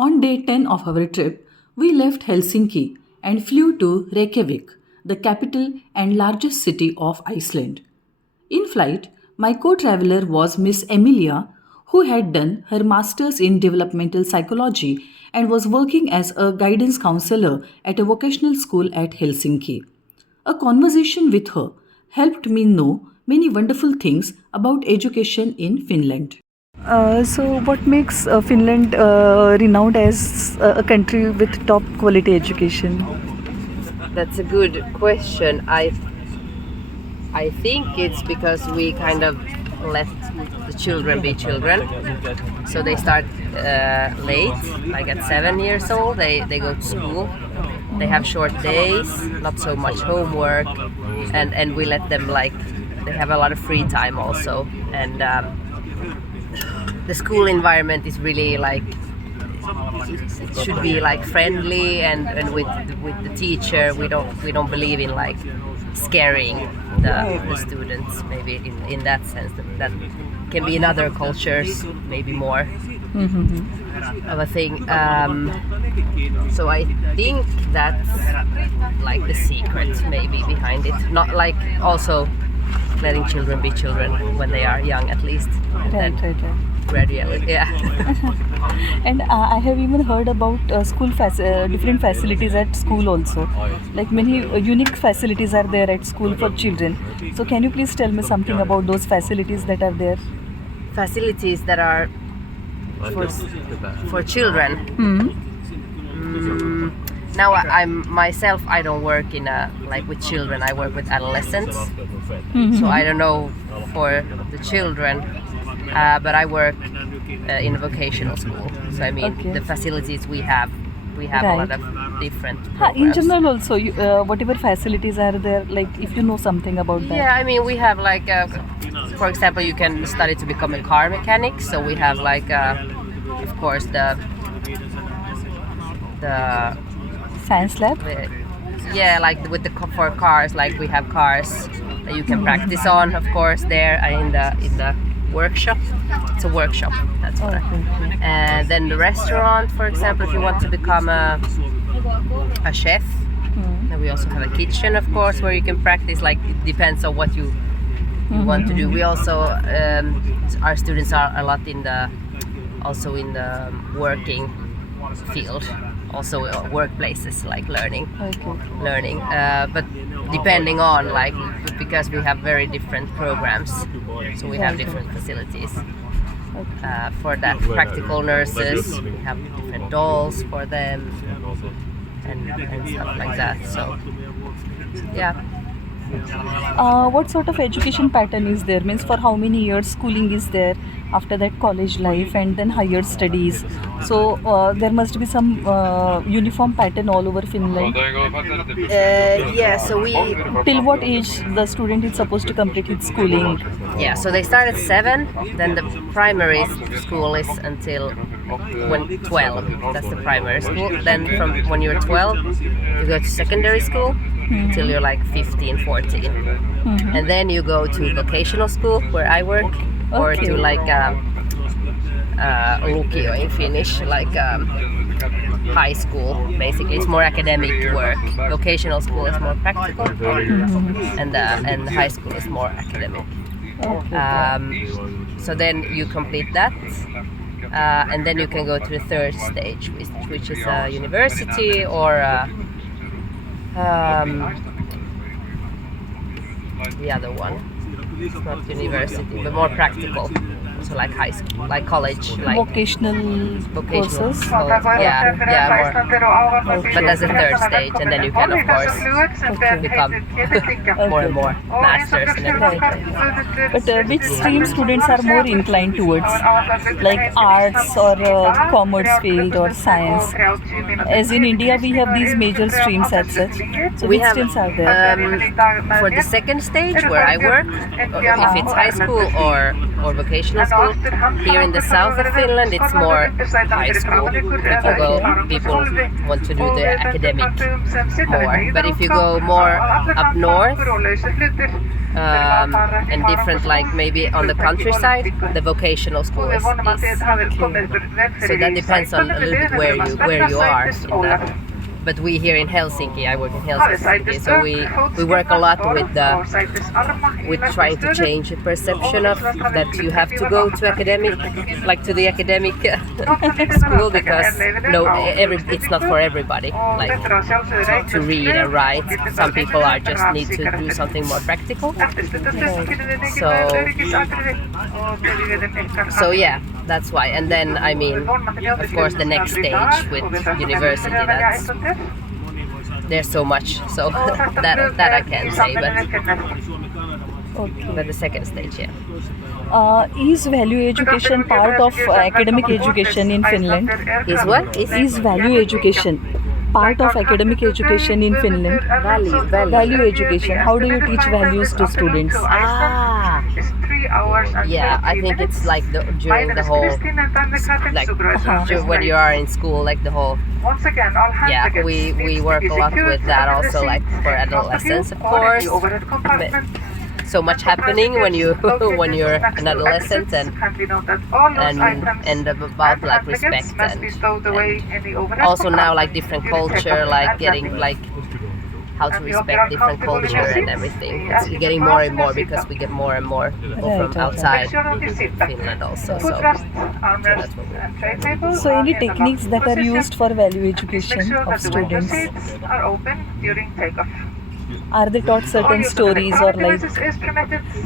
On day 10 of our trip, we left Helsinki and flew to Reykjavik, the capital and largest city of Iceland. In flight, my co traveler was Miss Emilia, who had done her master's in developmental psychology and was working as a guidance counselor at a vocational school at Helsinki. A conversation with her helped me know many wonderful things about education in Finland. So, what makes Finland renowned as a country with top quality education? That's a good question. I think it's because we kind of let the children be children. So they start late, like at 7 years old. They go to school. They have short days, not so much homework, and we let them they have a lot of free time also. And the school environment is really it should be friendly and with the teacher we don't believe in scaring the students, maybe in that sense that can be in other cultures maybe more of a thing. So I think that's the secret maybe behind it, not also letting children be children when they are young at least, and Right. gradually, yeah. And I have even heard about different facilities at school also. Like many unique facilities are there at school for children. So can you please tell me something about those facilities that are there? Facilities that are for children. Now I don't work in with children. I work with adolescents. So I don't know for the children, but I work in a vocational school. So I mean Okay. the facilities we have a Right. lot of different In programs. general also, whatever facilities are there, if you know something about that. Yeah, I mean we have for example, you can study to become a car mechanic. So we have of course the Science lab? with for cars, we have cars that you can practice on, of course, there in the workshop. It's a workshop, that's what Okay. and then the restaurant, for example, if you want to become a chef, then we also have a kitchen, of course, where you can practice. It depends on what you want to do. We also our students are a lot in the working field, also workplaces, learning, but depending on because we have very different programs, so we have different facilities. For that, practical nurses, we have different dolls for them and stuff like that. So yeah. What sort of education pattern is there? Means for how many years schooling is there, after that college life and then higher studies. So there must be some uniform pattern all over Finland. Yeah, so we Till what age the student is supposed to complete his schooling? so they start at 7, then the primary school is until 12. That's the primary school. Then from when you're 12, you go to secondary school till you're 15, 14. And then you go to vocational school where I work, or Okay. to lukio in Finnish, high school. Basically, it's more academic work. Vocational school is more practical, and the high school is more academic. So then you complete that, and then you can go to the third stage, which is a university or the other one. It's not university, but more practical. So high school, college, Vocational courses? Yeah, more. But that's the third stage, and then you can, of course, become more and more masters and everything. But which stream students are more inclined towards? Like arts or commerce field or science? As in India, we have these major streams as such. So We which have streams are there? for the second stage where I work, if it's high school or vocational school. Here in the south of Finland, it's more high school. If you go, people want to do the academic more. But if you go more up north, and different, like maybe on the countryside, the vocational school is so that depends on a little bit where you are in that. But we here in Helsinki, I work in Helsinki, so we work a lot with trying to change the perception of that you have to go to academic, like to the academic school, because it's not for everybody, like to read and write. Some people are just need to do something more practical. So yeah, that's why. And then I mean, of course, the next stage with university, there's so much, so that I can't say, but the second stage, yeah. Is value education part of academic education in Finland? Is what? Is value education part of academic education in Finland? Value education. How do you teach values to students? Yeah, I think it's like during the whole, like when you are in school, like the whole. Yeah, we work a lot with that also, like for adolescents, of course. So much happening when you're an adolescent, and about like respect and also now like different culture, like getting like how to respect different culture and everything. It's getting more and more because we get more and more people from outside Finland also. So that's what we. So any techniques that are used for value education of students? Are they taught certain stories, or like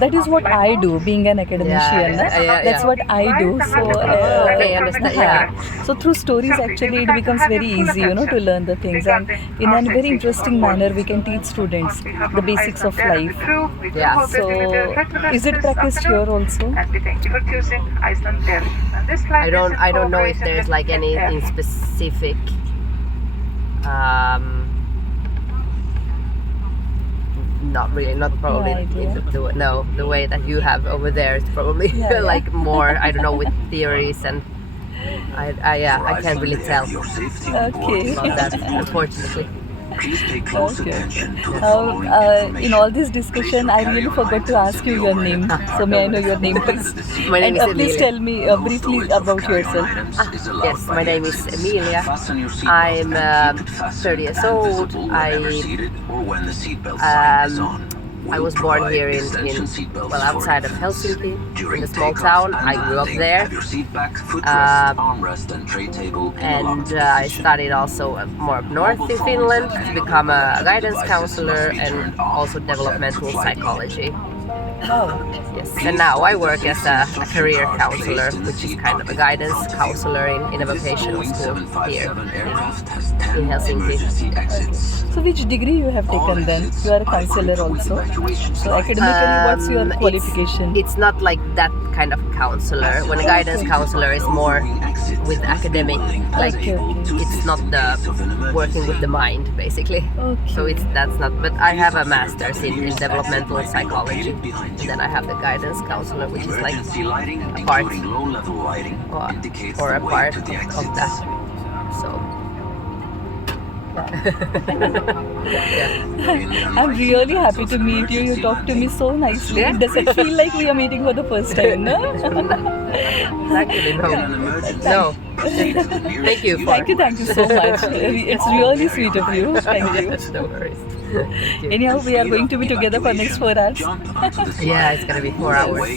that is what I do, being an academician? That's what I do. So okay, understand. Yeah. So through stories, actually, it becomes very easy, to learn the things, and in a very interesting manner, we can teach students the basics of life. Yeah. So is it practiced here also? I don't know if there's like anything specific. Not really, not probably. The way that you have over there is probably like more. I don't know, with theories, and I can't really tell about that, unfortunately. In all this discussion, I really forgot to ask you your name. So may I know your name, please? My name is Emilia. Please tell me briefly about yourself. Yes, my name is Emilia. I'm 30 years old. I was born here in outside of Helsinki, in a small town. I grew up there, and I studied also more up north in Finland to become a guidance counselor and also developmental psychology. Yes, and now I work as a career counselor, which is kind of a guidance counselor in a vocational school here in Helsinki. So which degree you have taken then? You are a counselor also. So academically, what's your qualification? It's not like that kind of counselor. When a guidance counselor is more with academic, like it's not the working with the mind basically. Okay. So that's not. But I have a master's in developmental psychology, and then I have the guidance counselor, which is like a part or a part of that. So. I'm really happy to meet you. You talk to me so nicely. It doesn't feel like we are meeting for the first time, no? Actually, no. Thank you. Thank you so much. It's really sweet of you. Thank you. No worries. Anyhow, we are going to be together for next 4 hours. Yeah, it's gonna be 4 hours.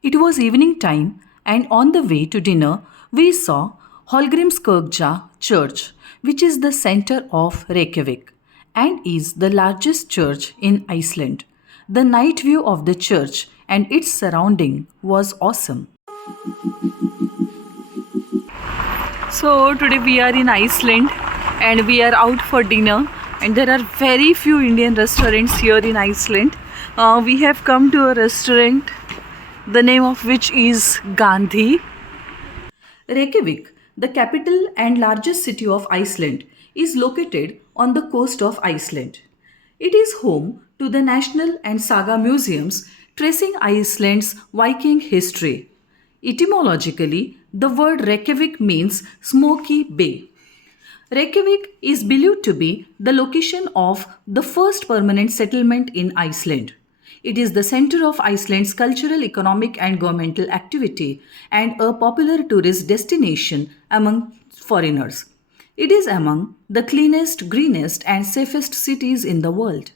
It was evening time, and on the way to dinner, we saw Hallgrímskirkja Church, which is the center of Reykjavik and is the largest church in Iceland. The night view of the church and its surrounding was awesome. So today we are in Iceland and we are out for dinner, and there are very few Indian restaurants here in Iceland. We have come to a restaurant, the name of which is Gandhi. Reykjavik, the capital and largest city of Iceland, is located on the coast of Iceland. It is home to the National and Saga Museums, tracing Iceland's Viking history. Etymologically, the word Reykjavik means smoky bay. Reykjavik is believed to be the location of the first permanent settlement in Iceland. It is the center of Iceland's cultural, economic, and governmental activity and a popular tourist destination among foreigners. It is among the cleanest, greenest, and safest cities in the world.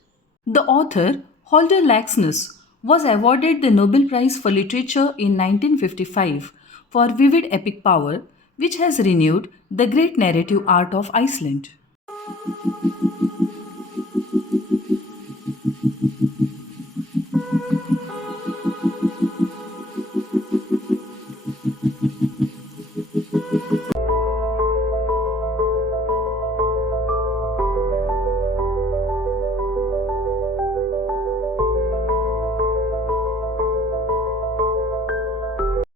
The author, Halldór Laxness, was awarded the Nobel Prize for Literature in 1955 for vivid epic power, which has renewed the great narrative art of Iceland.